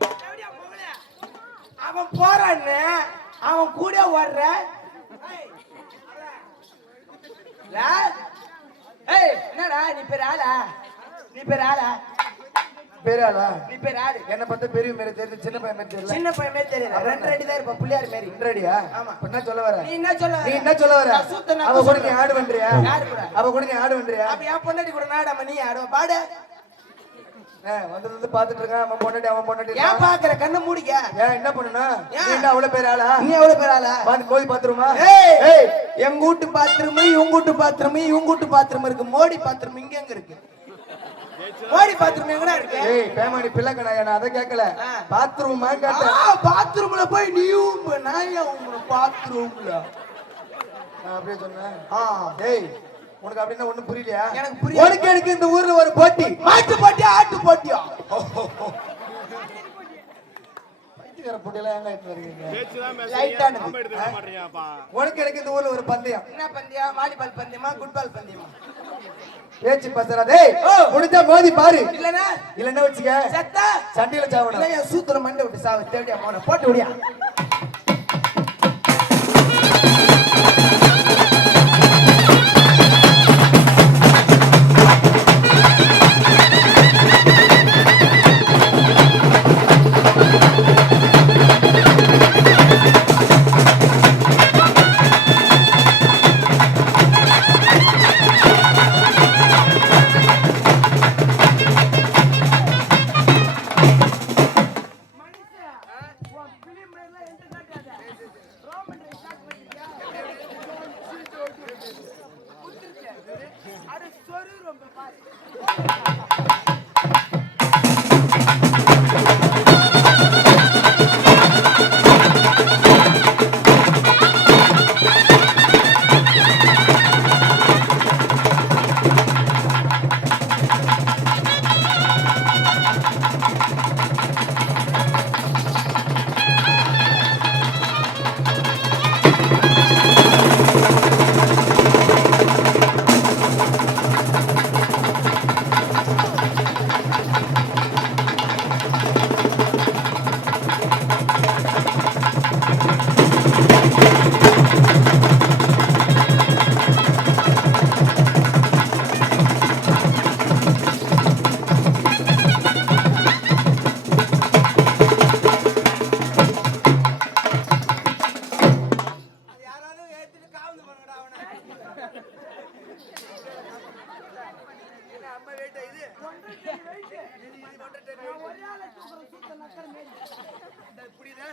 போட்டு விடியா அவன் போறான்னு அவன் கூட வர்ற. ஏய் என்னடா நீ பேர் ஆளா? நீ பேர் ஆளா? பேராளா? நீ பேர் ஆளு என்ன பார்த்தா பெரிய மாரி தெரியுது சின்ன பையன் மாரி தெரியல. சின்ன பையன் மாதிரி தெரியல. ரெண்டு அடி தான் இருப்ப புள்ளியார் மாரி. ரெடியா ஆமா. இப்ப என்ன சொல்ல வர? நீ என்ன சொல்ல நீ என்ன சொல்ல வர? அவ கூட நீ. ஆடு பண்றியா யாரு கூட? அவ கூட நீ ஆடு பண்றியா அப்ப என் பொண்டாட்டி கூட நாடாம நீ ஆடுவ. பாடு. இருந்து பாத்துட்டு இருக்கான். அவன் பொண்டாட்டி அவன் பொண்டாட்டி ஏன். பாக்குற? கண்ணை மூடிக்க. ஏன் என்ன? நீ என்ன அவ்வளவு பேர் ஆளா? நீ எவ்வளவு பேர் ஆளா? வந்து போய் பாத்துருமா? எங்க வீட்டு பாத்ரூம் இவங்க வீட்டு பாத்ரூம் இவங்க வீட்டு பாத்ரூம் இருக்கு. மோடி பாத்ரூம் இங்க எங்க இருக்கு. மோடி பாத்ரூம் எங்கடா இருக்கு? ஏய் பேமாடி பிள்ளை கண்ணா நான் அதை கேட்கல. பாத்ரூம் கேட்டேன். பாத்ரூம்ல போய் நீயும் நான் உங்க பாத்ரூம்ல. நான் அப்படியே சொன்னேன். ஆ. ஏய் உனக்கு அப்படின்னா ஒண்ணும் புரியலையா? எனக்கு புரியல. உனக்கு எனக்கு இந்த ஊர்ல ஒரு போட்டி. மாட்டு போட்டியா ஆட்டு போட்டியா? பைத்தியக்கார போட்டியெல்லாம் ஏங்க எடுத்து வரீங்க லைட்டானது. உனக்கு எனக்கு இந்த ஊர்ல ஒரு பந்தயம். என்ன பந்தயா வாலிபால் பந்தயமா ஃபுட்பால் பந்தயமா? பேச்சு பசறாதே. முடிஞ்சா மோதி பாரு. இல்லனா இல்லன்னா வச்சுக்க. செத்தா. சண்டையில சாவணும். சூத்துல மண்டை விட்டு சாவு. தேடியா போன போட்டு விடியா. புரியுதா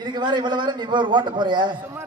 இதுக்கு வேற இவ்வளவு வேற நீ போய் ஒரு ஓட்ட போறியா? சும்மா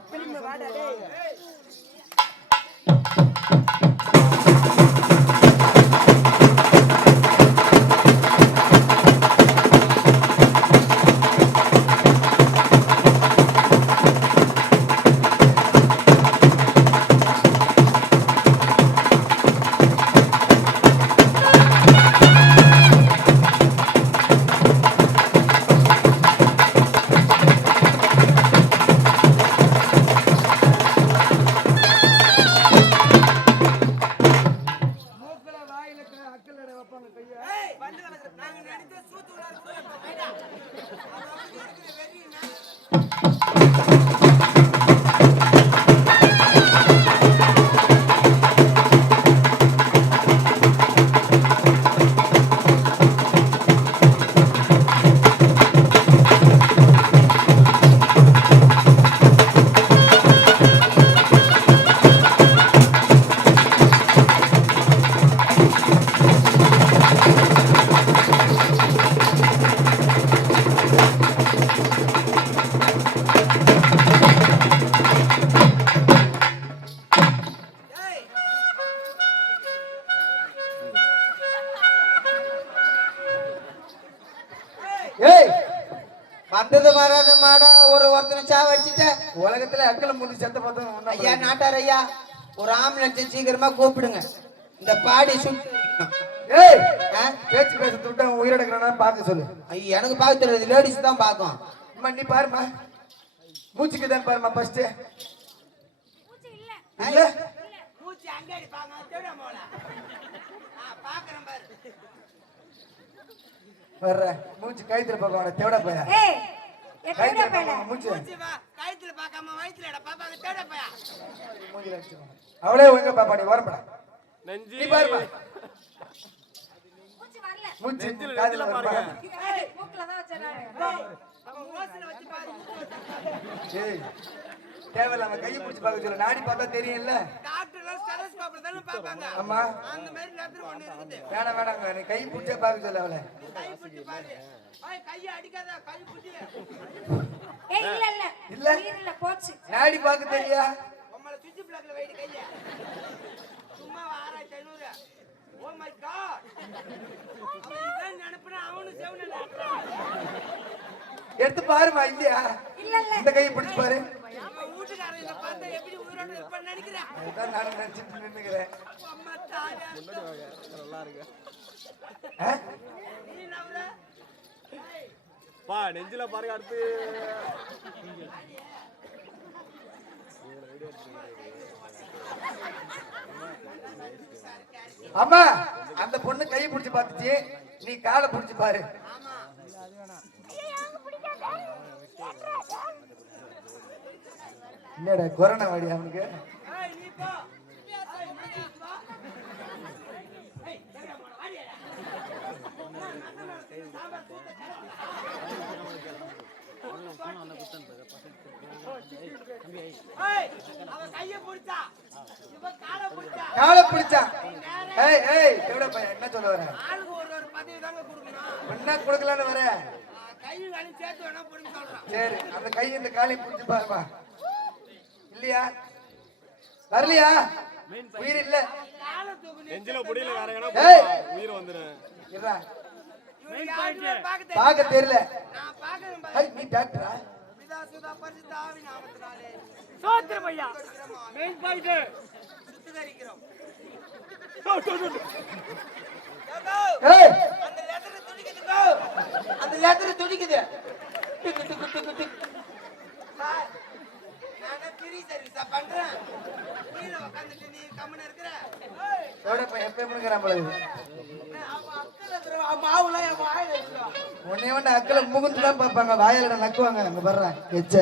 வந்தது வராத மாடா ஒரு ஒருத்தனை சாவ வச்சுட்ட உலகத்துல அக்கல முந்தி செத்த பார்த்தோம் ஐயா நாட்டார் ஐயா ஒரு ஆம்புலன்ஸ் சீக்கிரமா கூப்பிடுங்க. இந்த பாடி சுட்டு ஏய்! ஆ? பேச்சு பேச துட்டா உயிரிழக்கிறானா பார்க்க சொல்லு. ஐயா, எனக்கு பார்க்க தெரியாது லேடிஸ் தான் பார்க்கும். அம்மா நீ பாருமா மூச்சுக்கு தான் பாருமா ஃபர்ஸ்ட் இல்ல. மூச்சு அங்கடி பாங்க தேட போல. பாக்குறேன் பாரு. வர்ற. மூச்சு கைத்துல பார்க்க வேணாம் தேவடா போயா? அவளே ஒழுங்கா பாப்பா நீ வரப்படா. நீ பாருமா மூச்சு வரல. மூச்சு காதுல வருமா மூக்குல தான் வச்சிருக்காங்க அவன் ஓசல வச்சு பாரு. ஏய். தேவையில்லாம கையை பிடிச்சி பார்க்க சொல்லு நாடி பார்த்தா தெரியும்ல? டாக்டர்லாம் ஸ்டெலோஸ்கோப்ல தானே பாப்பாங்க ஆமா. அந்த மாதிரி லெட்டர் ஒண்ணு இருக்குது. வேணாம் வேணாங்க நீ கை பிடிச்சா பார்க்க சொல்லு அவளை. கை பிடிச்சு பாரு. ஏய் கையை அடிக்காத கை பிடிச்சு. ஏய் இல்ல இல்ல. போச்சு. நாடி பார்க்க தெரியா? உம்மள சுவிட்ச் பிளக்ல வைடு கைய. சும்மா ஆறாயிரத்தி ஐநூறு. ஓ மை காட் அவன் இதான் நினைப்புனா அவனும் செவனு எடுத்து பாருமா இல்லையா? இல்ல இல்ல. இந்த கையை பிடிச்சு பாரு. வீட்டுக்காரன் இதை பார்த்தா எப்படி உயிரோட இருப்பான்னு நினைக்கிறேன். அதுதான் நானும் நினைச்சிட்டு நின்னுக்கிறேன். அம்மா தாயா ஆ? நீ நவர பா நெஞ்சில பாருங்க அடுத்து. அம்மா அந்த பொண்ணு கையை பிடிச்சு பார்த்துச்சு. நீ காலை பிடிச்சு பாரு. என்னடா கொரோனா வாடி அவனுக்கு? காலை பிடிச்சா. காலை ஏய் ஏய் எவ்வளோ பையன்? என்ன சொல்ல வர? என்ன கொடுக்கலான்னு வர. சரி அந்த கை இந்த காலையும் பிடிச்சு பாருமா இல்லையா வரலையா? உயிர் இல்ல. நெஞ்சில முடியல வேற எங்கனா உயிர் பார்க்க பார்க்க தெரியல. நீ டாக்டரா? சோத்திரம் ஐயா மெயின் பாயிண்ட். சுத்திகரிக்கிறோம். ஏய்! அந்த லெட்டர் துடிக்குதுக்கோ அந்த லெட்டர் துடிக்குது டிக்கு டிக்கு டிக்கு ஃப்ரீ சர்வீஸா பண்றேன். கீழே உட்காந்துட்டு நீ கம்முன்னு இருக்கிற. எப்போ மாவுலாம் என் வாயில உன்னை வந்து முகுந்து தான் பார்ப்பாங்க. வாயில நக்குவாங்க. அங்க வர்றேன் எச்ச.